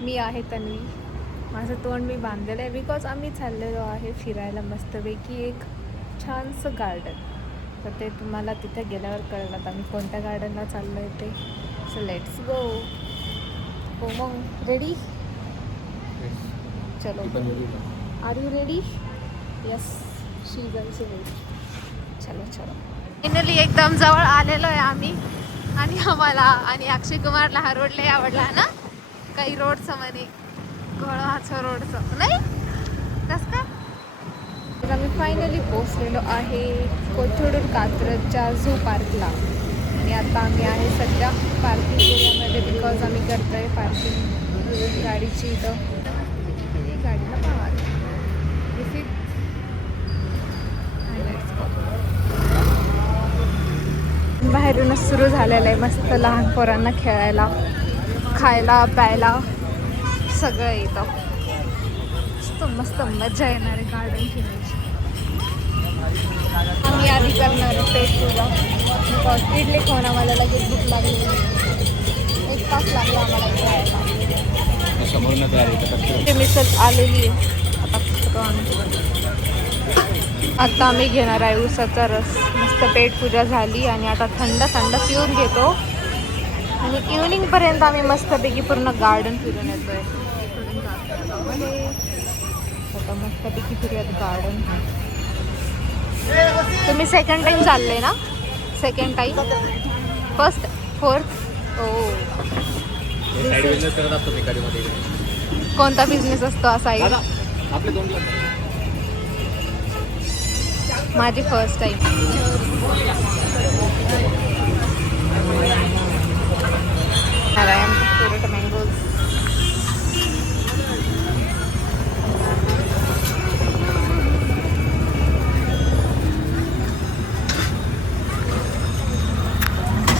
मी आहे तन्वी. माझं तोंड मी बांधलेलं आहे बिकॉज आम्ही चाललेलो आहे फिरायला मस्तपैकी एक छानसं गार्डन. तर ते तुम्हाला तिथे गेल्यावर कळलं आता आम्ही कोणत्या गार्डनला चाललो आहे ते. So let's go. हो मग रेडी? चलो. Are you ready? Yes, she is also ready. चलो चलो. फायनली एकदम जवळ आलेलो आहे आम्ही. आणि आम्हाला आणि अक्षय कुमारला हा रोड लय आवडला ना. काही रोडचं म्हणे घोळाचं रोडचं नाही कसं काय. तर आम्ही फायनली पोचलेलो आहे कोथरूड कात्रजच्या झू पार्कला. आणि आता आम्ही आहे सध्या पार्किंग एरियामध्ये बिकॉज आम्ही करतोय पार्किंग गाडीची. इथं गाडीला पाहा बाहेरूनच सुरू झालेलं आहे. मस्त लहान पोरांना खेळायला खायला प्यायला सगळं येतं. मस्त मस्त मजा येणार आहे गार्डन फिरायची. आम्ही आधी करणार आहे पेट पूजा. इडली खाऊन आम्हाला लगेच भूक लागली. 1 तास लागला आम्हाला खेळायला. ते मिसळ आलेली आहे. आता आम्ही घेणार आहे ऊसाचा रस. मस्त पेट पूजा झाली आणि आता थंड थंड पिऊन घेतो. आणि इव्हनिंगपर्यंत आम्ही मस्तपैकी पूर्ण गार्डन फिरून येतोय. आता मस्तपैकी फिरूयात गार्डन. तुम्ही सेकंड टाइम चालले ना? Second time? फर्स्ट? फोर्थ? ओ. कोणता बिझनेस असतो असा आहे? माझी फर्स्ट टाइम. Favourite mangoes.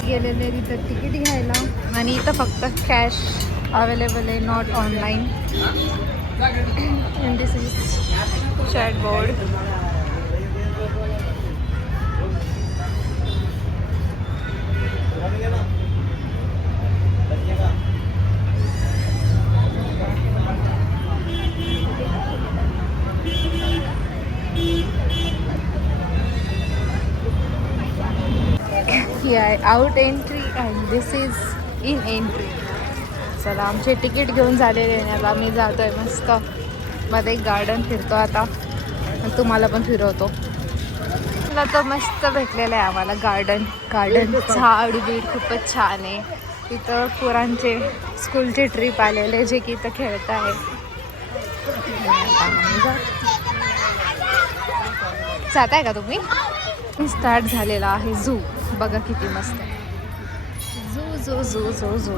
गेलेले तिथं तिकीट घ्यायला. आणि इथं फक्त कॅश अवेलेबल आहे, not online. And this is chat board. ही आहे out entry and this is in entry. चला आमचे तिकीट घेऊन झालेले आहे. आता आम्ही जातोय मस्त मध्ये गार्डन फिरतो आता. तुम्हाला पण फिरवतो. मला तर मस्त भेटलेलं आहे आम्हाला गार्डन. झाड बीड खूपच छान आहे. इथं पोरांचे स्कूलचे ट्रिप आलेले जे की इथं खेळत आहे. जाताय का तुम्ही? स्टार्ट झालेला आहे झू. बघा किती मस्त आहे. Zoo zoo zoo zoo zoo.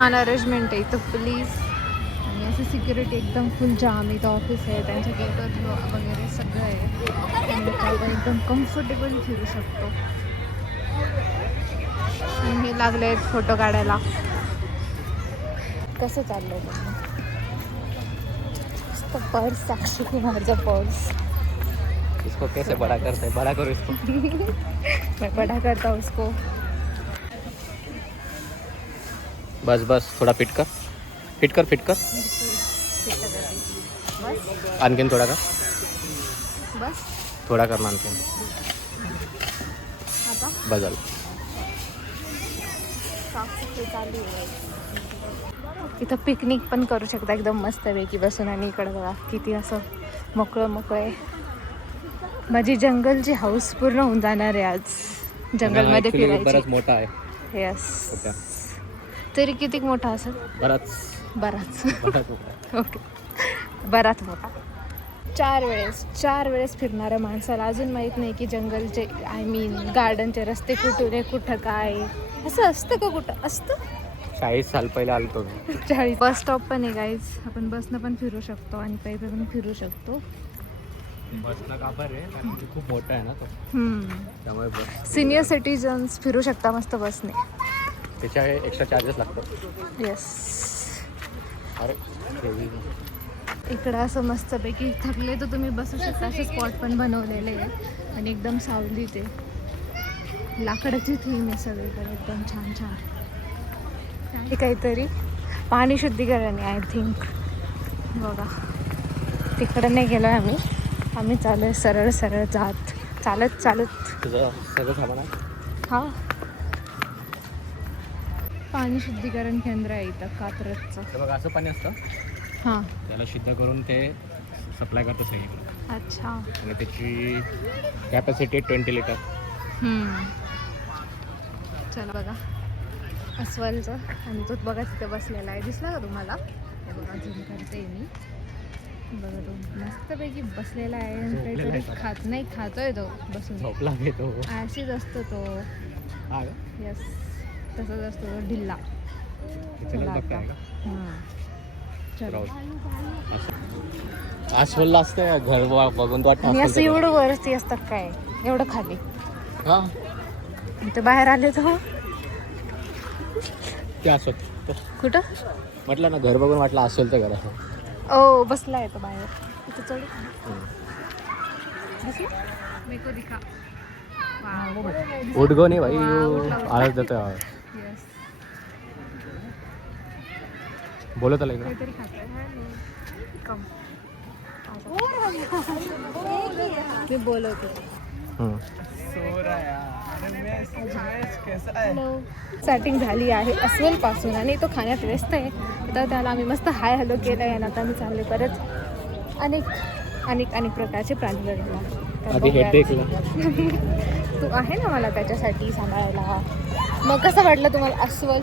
Arrangement आहे इथं प्लीज. आणि असं सिक्युरिटी एकदम फुल जाम. इथं ऑफिस आहे, त्यांच्या गेटवर वगैरे सगळं आहे. एकदम कम्फर्टेबल फिरू शकतो. आणि हे लागले आहेत फोटो काढायला. कसं चाललंय तुम्ही? पर्स साक्षी कुमारचा पर्स. इसको कैसे बड़ा करते हैं? बड़ा करो इसको. मैं बड़ा करता हूँ उसको. बस बस थोडा फिट कर. आणखीन थोडा का? बस थोडा कर ना आणखीन. आता बदल. चालू आहे. इथं पिकनिक पण करू शकता एकदम मस्तपैकी बसून. आणि इकडं बघा किती असं मोकळं आहे. माझी जंगलची हाऊस पूर्ण होऊन जाणार आहे आज जंगलमध्ये फिरायची. बराच मोठा आहे. यस. तरी किती मोठा असेल? बराच ओके. बराच मोठा. 4 वेळेस फिरणाऱ्या माणसाला अजून माहीत नाही की जंगलचे गार्डनचे रस्ते कुठून आहे, कुठं काय असं असतं का? कुठं असतं? 40 साल पहिले आलतो. 40. बस स्टॉप पण आहे गाईज. आपण बसनं पण फिरू शकतो आणि पायी पण फिरू शकतो. बसनं काबर आहे कारण की खूप मोठा आहे ना तो. त्यामुळे बस सिनियर सिटीजन्स फिरू शकता मस्त बसने. त्याच्या एक्स्ट्रा चार्जेस लागतात. येस. अरे इकडं असं मस्तपैकी थकले तर तुम्ही बसू शकता. असे स्पॉट पण बनवलेले आहेत आणि एकदम सावली ते लाकडाची थीम आहे सगळीकडे एकदम छान छान. हे काहीतरी पाणी शुद्धीकरण आहे आय थिंक. बघा तिकडं नाही गेलो आहे आम्ही चालू आहे सरळ सरळ जात चालत तुझं सगळं सामान आहे. हा पाणी शुद्धीकरण केंद्र आहे इथं कात्रजचं. तर बघा असं पाणी असतं, हां त्याला शुद्ध करून ते सप्लाय करतं सगळीकडे. अच्छा. आणि त्याची कॅपॅसिटी 20 लिटर. चला बघा अस्वलचं आणि तो बघा तिथे बसलेला आहे. दिसला का तुम्हाला? हे बघा झूम करते मी. बघा तो मस्तपैकी बसलेला आहे आणि काहीतरी खातोय तो बसून. झोपला घेतो ॲसिड असतो तो. हा यस तसंच असतो तो ढिल्ला. चला आता. चलो अस्वलला असतं घर बघून तो आणि असं एवढं वरती असतं काय एवढं खाली. हा ते बाहेर आले तर ते अस्वल कुठं म्हटलं ना, घर बघून वाटलं अस्वलचं घर असं. ओ बसला आहे तो बाहेर इथं. चढ मेको दिखा. उडगो नाही भाई, आवाज देतोय आवाज. यस बोलत आला इकडे. काहीतरी खातोय. कम मी बोलवते. स्टार्टिंग झाली आहे अस्वल पासून आणि तो खाण्यात व्यस्त आहे. तर त्याला आम्ही मस्त हाय हॅलो केलं आहे आणि आता आम्ही चालले परत अनेक प्रकारचे प्राणी बघायला. आधी हे देखलं. तू आहे ना मला त्याच्यासाठी सांभाळायला. मग कसं वाटलं तुम्हाला अस्वल?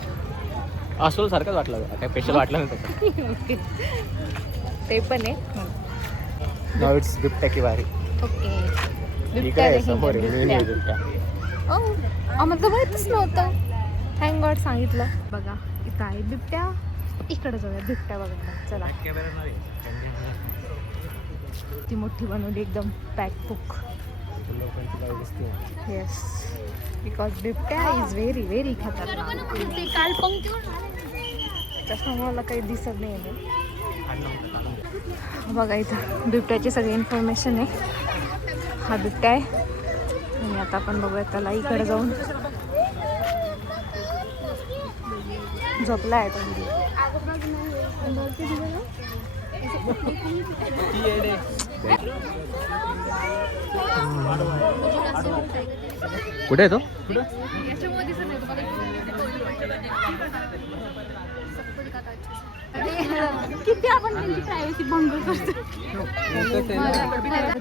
अस्वल सारखंच वाटलं, काय स्पेशल वाटलं नाही तसं. ते पण आहे. नाव इट्स बिबट्या की बारी. ओके ठीक आहे, समोर आहे, बिबट्या. बिबट्या. आम्हाला तर माहीतच नव्हतं. थँक गॉड सांगितलं. बघा इथं आहे बिबट्या. इकडे जाऊया बिबट्या बघायला. चला. ती मोठी बनवली एकदम पॅक बुक. येस बिकॉज बिबट्या इज व्हेरी व्हेरी खतरनाक. चष्मा मला काही दिसत नाही आहे. बघा इथं बिबट्याची सगळी इन्फॉर्मेशन आहे. हा बिबट्या आहे आणि आता आपण बघूया त्याला. इकडे जाऊन झोपला आहे तो. कुठे आहे तो? किती आपण त्यांची प्रायव्हसी भंग करतो.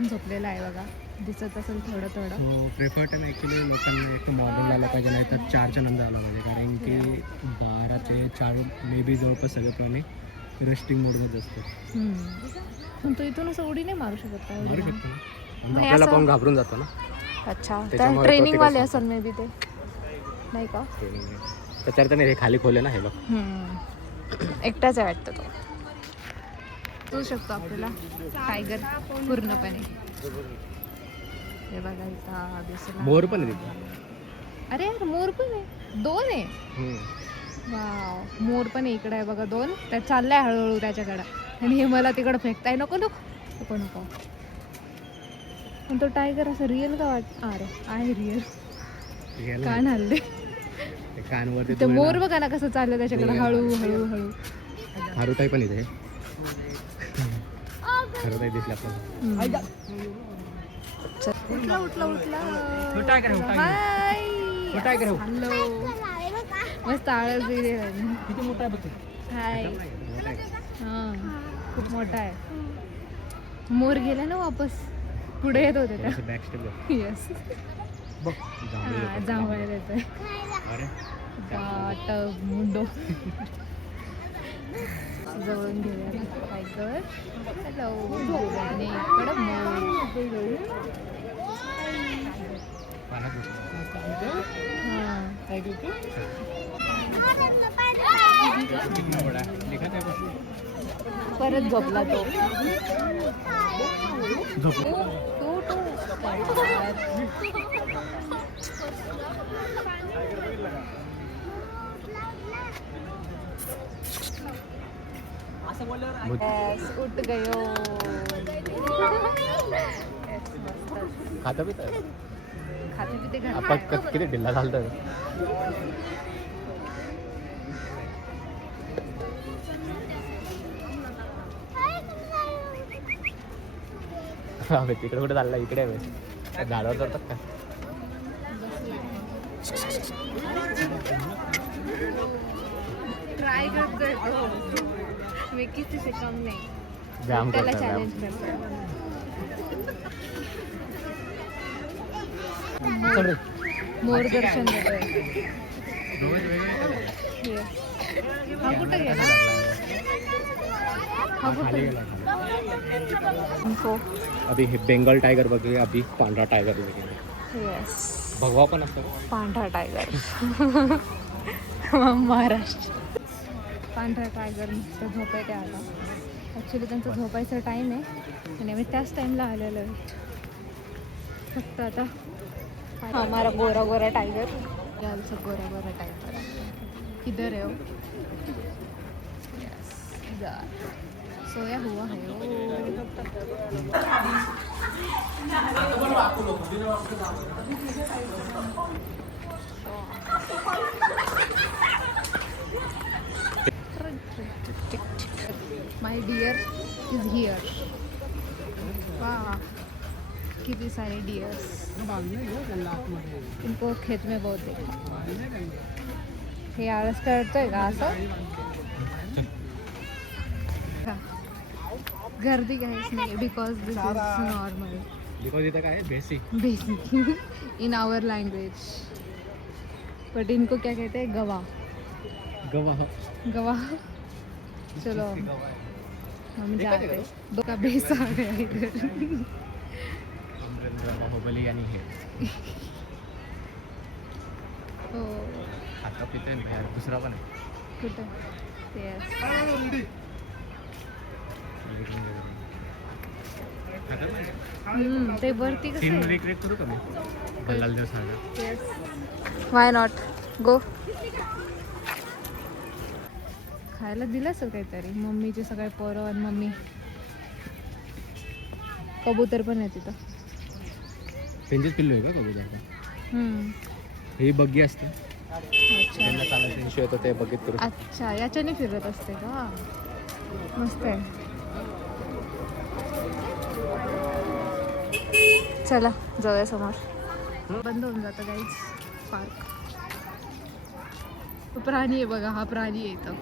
झोपलेला आहे बघा, दिसत असेल थोडं. प्रिफर तर ॲक्च्युली लोकांना एक मॉर्निंग आला पाहिजे, नाही तर 4च्या नंतर आला पाहिजे. कारण की 12 ते 4 मे बी जवळपास सगळे प्राणी रेस्टिंग मोडमध्ये असतात. पण तो इथून असं उडी नाही मारू शकत का? मारू शकतो ना, नाही, आपल्याला असं- पाहून घाबरून जातो ना. अच्छा त्याच्यामुळे ट्रेनिंग वाले प्रत्येकाचं- असेल मे बी ते, नाही का? त्याच्यावर त्याने हे खाली खोले ना, हे बघ. एकटाच आहे वाटतं तो. तू शकतो आपल्याला टायगर पूर्णपणे. हे बघा इथं दिसला. मोर पण आहे तिथे. अरे यार मोर पण आहे. 2 आहे. वाव मोर पण इकडे आहे बघा 2. त्या चाललाय हळूहळू त्याच्याकडं आणि हे मला तिकडं फेकताय. नको नको नको नको. पण तो टायगर असं रिअल का वाट? अरे आहे रिअल. कान हल्ले. कानवरती ते मोर बघा ना कसं चाललं त्याच्याकडे हळू हळू हळू. हारुताई पण इथे. हारुताई दिसली आपल्याला. उठला उठला उठला. हाय. हॅलो. मस्त आळस दिली. किती मोठा आहे बघ. हाय. हां खूप मोठा आहे. मोर गेला ना वापस. पुढे येत होते त्या. Back step. येस. बघ जांभळ्या येतोय. अरे गाट मुंडो. जवळून घेऊया टायगर. हॅलो. आणि इकडं मोर. परत झोपला तो. Yes, उठ गयो. Yes, मस्त. खातं पितं खाते पिते घर आपण किती ढिल्ला झालं तिकडे कुठे चालला इकडे आहे झाडावर चढतात का ट्राय करतोय तो. मी किती से कम नाही. व्यायाम त्याला करता चॅलेंज करतोय. मोर दर्शन देतोय. Yes. हा कुठं गेला? हा कुठं गेला? अभी हे बेंगल टायगर बघूया अभी पांढरा टायगर बघूया येस. भगवा पण असतो पांढरा टायगर. महाराष्ट्र. पांढरा टायगर नुसतं झोपायला आला. ॲक्च्युली त्यांचा झोपायचा टाईम आहे आणि आम्ही त्याच टाईमला आलेलो आहे. फक्त आता हमारा गोरा गोरा टाइगर. आमचा गोरा गोरा टाइगर किधर है वो? सोया हुआ है माय डियर इज हियर. वाह कितने सारे डियर्स. इनको खेत में बहुत देखा. हे आळस करतोय का असं? गर्दी काहीच नाही because this is normal. Because इथं काय basic basic in our language. But इनको क्या कहते हैं? गवाह. गवाह. गवाह. चलो हम जाते हैं. दो का बेस आ गया इधर. बाहुबली आणि हे हो खाता पिते दुसरा पण आहे कुठं? येस. ते वरती सीन कसं? रिक्रिएट करू का मी बल्लाल दिवस येस. Why not go. खायला दिलं असेल काहीतरी. मम्मीचे सगळे पोरं आणि मम्मी. कबूतर पण आहे तिथं. त्यांचेच पिल्लू आहे का कबूतर? हे बग्गी असते अच्छा त्यांना चालायचं इश्यू येतो ते बघित करू. अच्छा याच्याने फिरत असते का? मस्त आहे. चला जाऊया समोर. बंद होऊन जातं गाईज पार्क. प्राणी आहे बघा. हा प्राणी आहे इथं.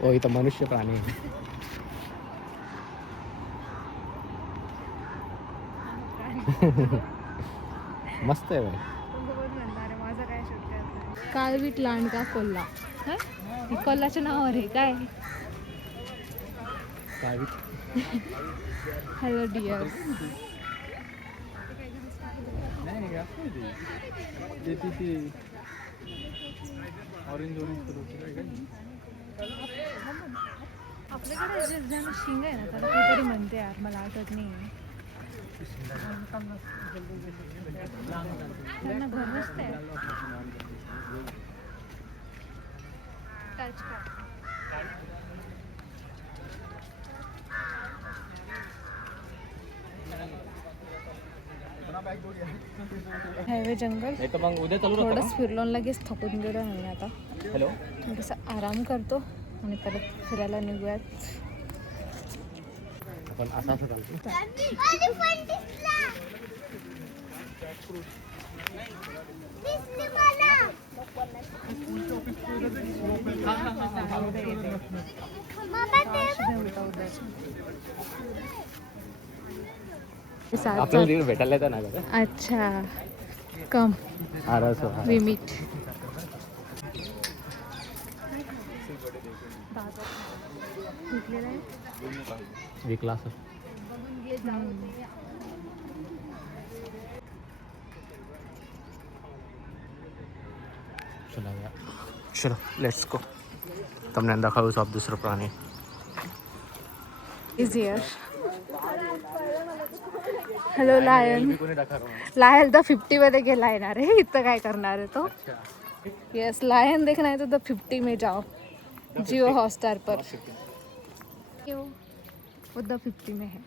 हो इथं मनुष्य प्राणी आहे. मस्त आहे बाई. काळवीट लांडगा कोल्हा. कोल्हाच्या नावावर आहे काय? Hello dear. आपल्याकडे जे जण शिंग आहे ना त्याला काहीतरी म्हणते यार मला आठवत नाही. त्यांना घर नसते. हायवे जंगल. मग उद्या चालू थोडंच फिरलो आणि लगेच थकून गेलो नाही आता. हॅलो थोडंसं आराम करतो आणि परत फिरायला निघूयात. पण असं असं चालतं. आपल्याला तिकडे भेटायला येतं ना का? अच्छा कम वी मीट. विकला असं. चलो लेट्स गो. તમને દાખવું છું આપ દૂસરો પ્રાણી is here. Hello lion. Lion तर 50 मध्ये गेला येणार आहे. इथं काय करणार आहे तो? यस लायन देखना है तो द 50 में जाओ जियो हॉटस्टार पर. उद्धा 50 में है.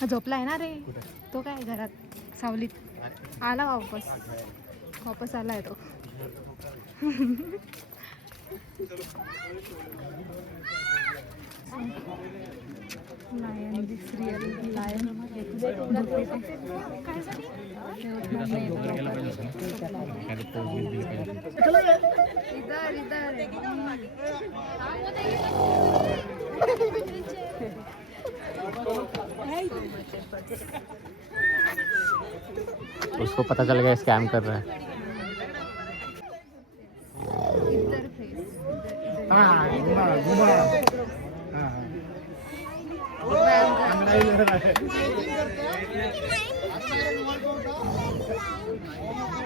हा झोपला आहे ना रे तो, काय घरात सावलीत आला वापस आलाय तो. लायन दिस रियल लायन. उसको पता चल गया स्कैम कर रहा है.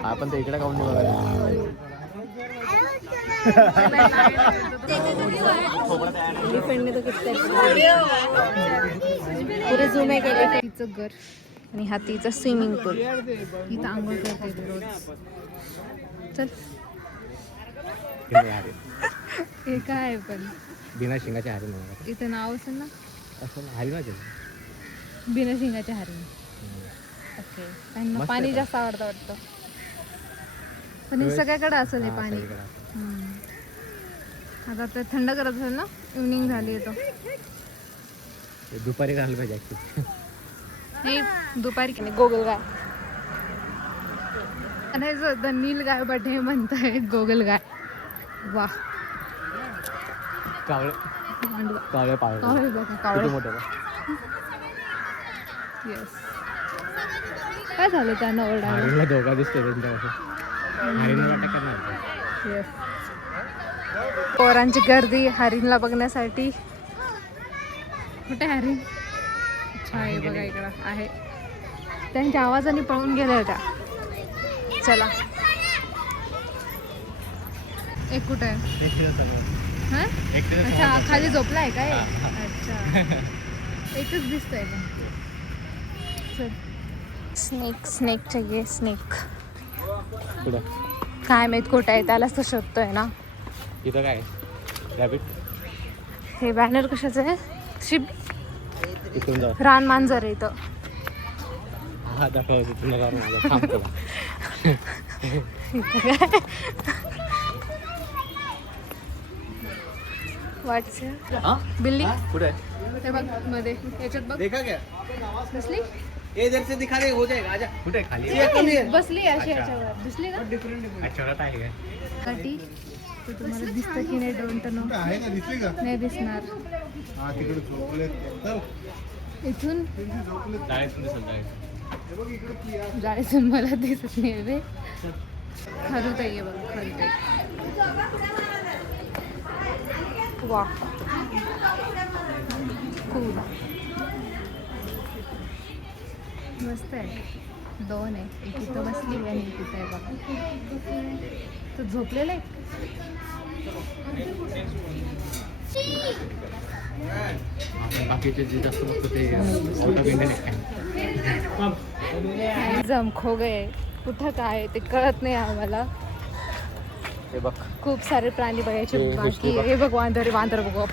आपण तर इकडे काऊन नाही बघायला. पुरे जुमे केले तिचं घर आणि हातीचं स्विमिंग पूल. इथं आंघोळ करते रोज. चल हे काय पण बिना शिंगाचे हरिण म्हणा. इथं नाव असेल ना असं हरिणाच बिना शिंगाचे हरिण. ओके त्यांना पाणी जास्त आवडतं वाटतं. पण हे सगळ्याकडे असेल हे पाणी. आता ते थंड करत असेल ना. इव्हनिंग झाली तो दुपारी घाललं पाहिजे ऍक्च्युली. नाही दुपारी की नाही. गोगल गाय आणि नील गाय बट हे म्हणताय गोगल गाय. वा कावळे कावळे बघा कावळे मोठे. येस काय झालं त्यांना ओरडायला. हरिणला धोका दिसतो त्यांच्यापासून. हरिण अटॅक करणार. येस पोरांची गर्दी हरिणला बघण्यासाठी. कुठे हरिण. अच्छा आहे बघा इकडं आहे. त्यांच्या आवाजाने पळून गेल्या होत्या. चला एक कुठे आहे. हां अच्छा खाली झोपला आहे काय. अच्छा एकच दिसतंय पण. चल स्नेक चाहिए स्नेक. काय माहित कुठं आहे त्यालाच तर शोधतोय ना. इथं काय रॅबिट. हे बॅनर कशाचं आहे. शिप इथून जाऊ. रान मांजर आहे इथं. हा दाखव तिथून. बिल्ली कुठे हे बघ मध्ये याच्यात बघ. देखा क्या दिसली इधर से दिखा दे हो जाएगा. आजा. कुठे खाली बसली अशी याच्यावर. दिसली का अच्छा आहे काय. गाठी तर तुम्हाला दिसतं की नाही डोंट नो. आहे का दिसली का. नाही दिसणार. हा तिकडे झोपले. चल इथून जायचं दिसत आहे. जायचं मला दिसत नाही रे. खरंच आहे बघ खरंच. वा खूप मस्त आहे. दोन आहे. एक इथं बसली आणि एक इथं आहे बघा. तो झोपलेला आहे. बाकीचे जे जास्त बघतो ते आउट ऑफ इंडियन. जम खो गए. कुठं काय ते कळत नाही आम्हाला. हे बघ खूप सारे प्राणी बघायचे हे बाकी. दुसरी बघ. हे बघ वांदर बघू.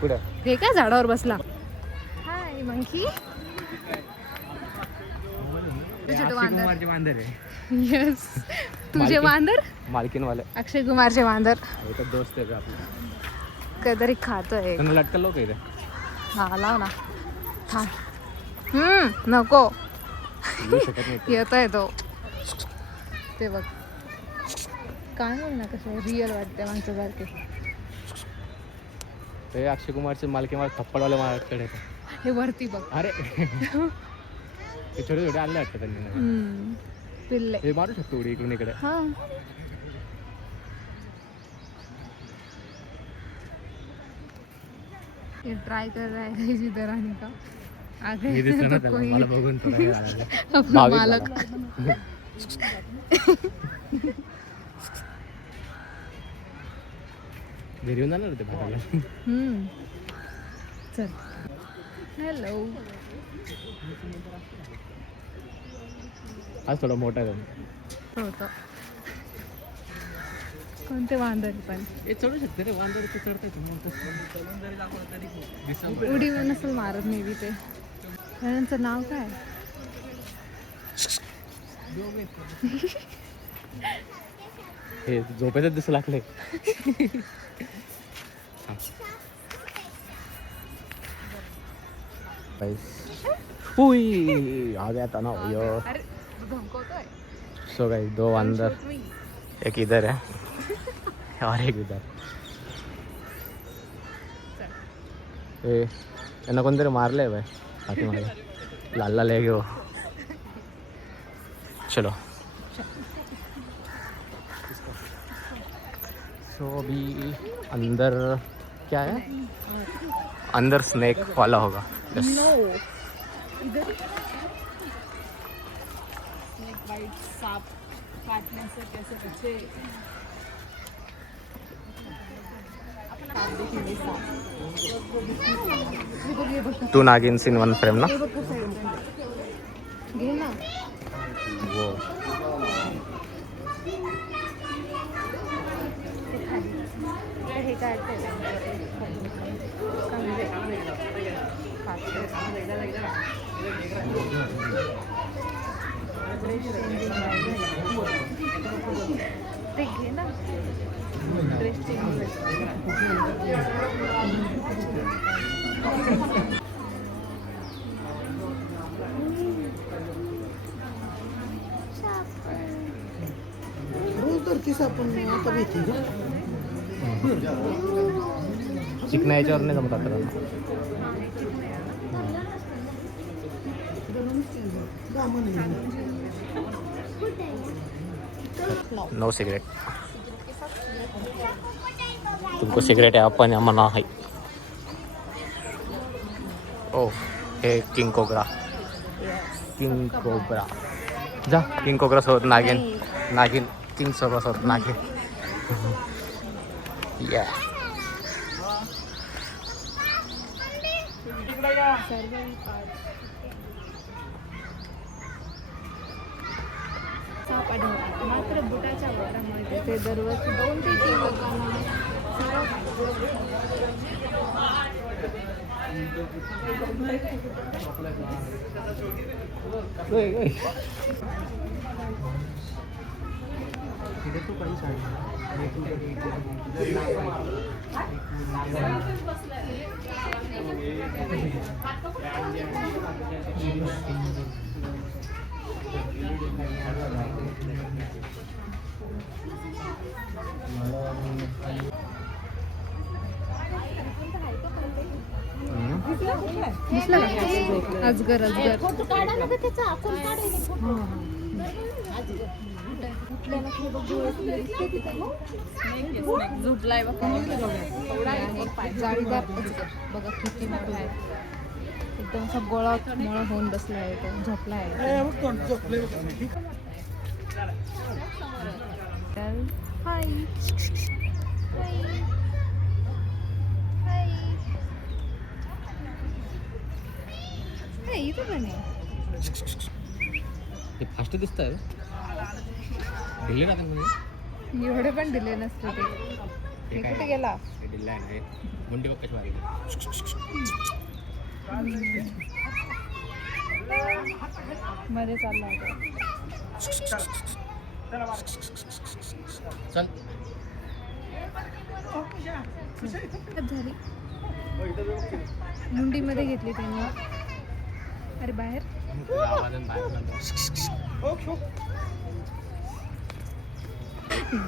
पुढे हे काय झाडावर बसला. हाय मंकी. छोटे वांदर. वांदर आहे. येस तुझे मालकीण. वांदर. मालकीनवाले अक्षय कुमारचे वांदर. तर दोस्त आहे आपला. काहीतरी खातोय. त्यांना लटकल लोक इथे. हा लाव ना थांब. नको येऊ शकत नाही. येतोय तो. ते बघ काय बोल ना कसं रिअल वाटते माणसासारखे. ते अक्षय कुमारचे मालकी मला थप्पडवाले माझ्याकडे. हे वरती बघ. अरे ते छोटे छोटे आणले वाटतं त्यांनी. पिल्ले हे मारू शकतो उडी इकडून इकडे. हा ये ट्राय कर रहा है इधर आने का. आगे हे दिसतं ना तो त्याला. कोई मला बघून थोडा हे झाला. अपना भाविक मालक. घरी येऊन जाणार होते भागायला. चल हॅलो. आज थोडा मोठा आहे होतं कोणते वांदर पण हे चढू शकते रे वांदरची चढता येतो मग चढून जरी दाखवलं तरी दिसत उडी नसेल मारत मे बी ते त्यांचं नाव काय हे झोपेतच दिसू लागले आ गया था ना यो अरे धमकवतोय सो गाइस 2 अंदर एक इधर है और एक इधर ए यांना कोणतरी मारलंय भाई हाती मागे लाल लाल है वो चलो सो अभी अंदर क्या है अंदर स्नेक वाला होगा यस नो इधर स्नेक बाइट सांप काटने से कैसे बचे सांप देखेंगे सांप टू नागिन्स इन वन फ्रेम ना घे ना वो हे काय ते घे ना ड्रेस चिकना याच्यावर नाही जमत आता नो सिगरेट तुमको सिगरेट है अपन मना है ओ हे किंग कोब्रा जा किंग कोब्रा सोबत नागिन किंग सोबत नागिन या साप आढळतात मात्र बुटाच्या वापरामुळे ते दरवर्षी 2 ते 3 लोकांना दिसलं का अजगर झुटलाय जाळीदार अजगर बघा किती मोठा आहे एकदम असा गोळा मोळा होऊन बसला आहे तो झोपला आहे हाय इथं पण आहे हे फास्ट दिसत आहे ढिल्ले राहतात म्हणजे एवढे पण दिले नसते ते हे काय कुठे गेला हे ढिल्ला आहे ना हे मुंडी बघ कशी मारली मध्ये चालला चल झाली मुंडीमध्ये घेतली त्यांनी अरे बाहेर आवाजात बाहेर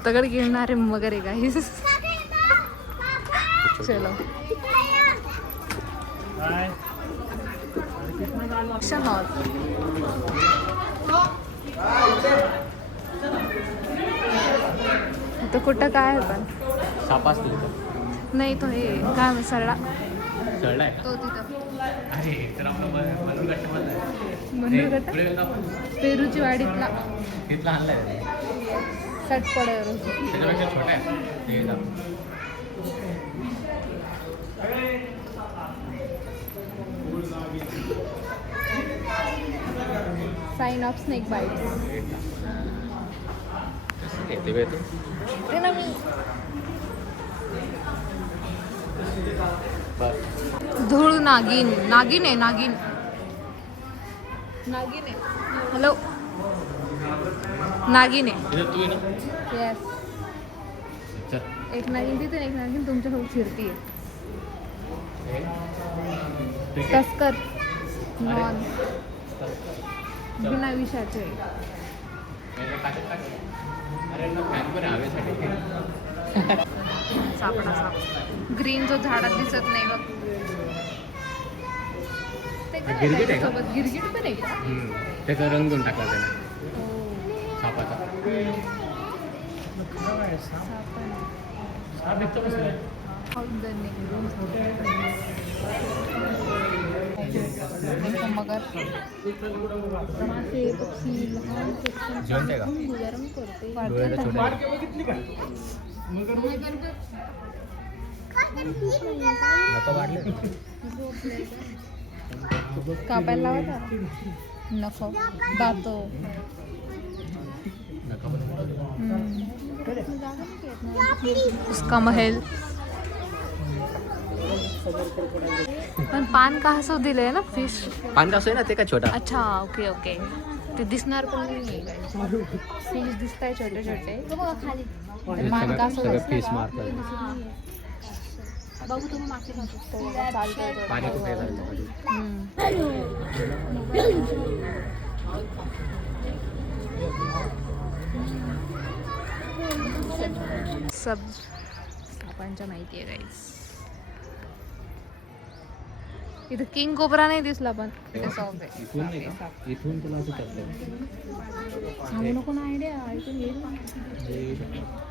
दगड गिळणारे मगर आहे गाईस चलो तो कुठं काय आहे पण साप असतो तिथं नाही तो हे काय सरळा चढला आहे तो तिथं अरे तर आपलं मंडूरगट्टा पेरूची वाडीतला तिथला आणलाय सटपड त्याच्यापेक्षा छोटा आहे ते साइन ऑफ स्नेक बाइट येते वेळ ते ना मी धूळ नागिन नागिन आहे नागिन नागिन आहे हॅलो नागिन आहे तू ना येस चल एक नागिन तिथे एक नागिन तुमच्यासोबत फिरतीये तस्कर नॉन बिना विषाचे सापडा साप ग्रीन जो झाडात दिसत नाही बघ ते काय गिरगिट आहे का? त्याच्यासोबत गिरगिट पण आहे का त्याचा रंग देऊन टाकला त्याने सापाचा मगर मासे पक्षी लहान जिवंत आहे का? गरम करते डोळे तर छोटे आहेत. नका वाढले कापायला लावा नको दातो नका पण उसका महल पण पान का असं दिलंय ना फिश पान कसं आहे ना ते का छोटा अच्छा ओके ओके ते दिसणार पण नाही फिश दिसताय छोटे छोटे मान का असं सगळं दिसतं? फेस मारतात बघू तुम्ही मासे खातो चालतंय पाणी खूप आहे सब सापांच्या माहिती आहे गाईस इथं किंग कोबरा नाही दिसला पण इथे साप आहे. इथून नाही का इथून तुला असं चालतं सांगू नको ना आयडिया ऐकून येईल ना.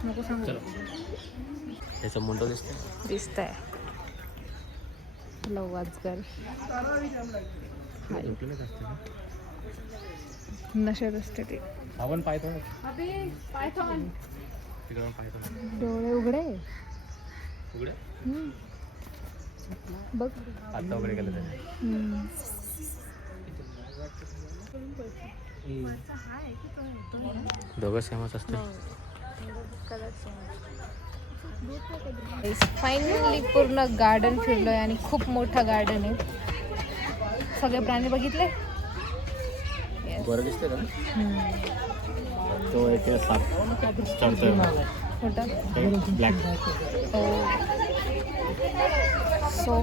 नको सांगू त्याचं मुंडो दिसतं दिसतंय लव वाजगर झोपलेलंच असतं ना नशेत असते ते आपण पाहतो ना पायथॉन तिकडून पाहतो डोळे उघडे उघड्या हम्म. बघ आता वगैरे गेलं त्याने हम्म. दोघं सेमच असते फायनली पूर्ण गार्डन फिरलोय आणि खूप मोठं गार्डन आहे सगळे प्राणी बघितले बरं दिसतंय का हम्म. तो एक साप चढतोय मोठं ब्लॅक हो सो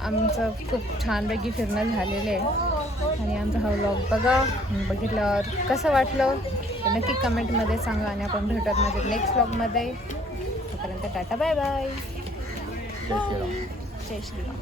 आमचं खूप छानपैकी फिरणं झालेलं आहे आणि आमचा हा व्लॉग बघा बघितल्यावर कसं वाटलं ते नक्की कमेंटमध्ये सांगा आणि आपण भेटत म्हणजे नेक्स्ट व्लॉगमध्ये तोपर्यंत टाटा बाय बाय जय श्रीराम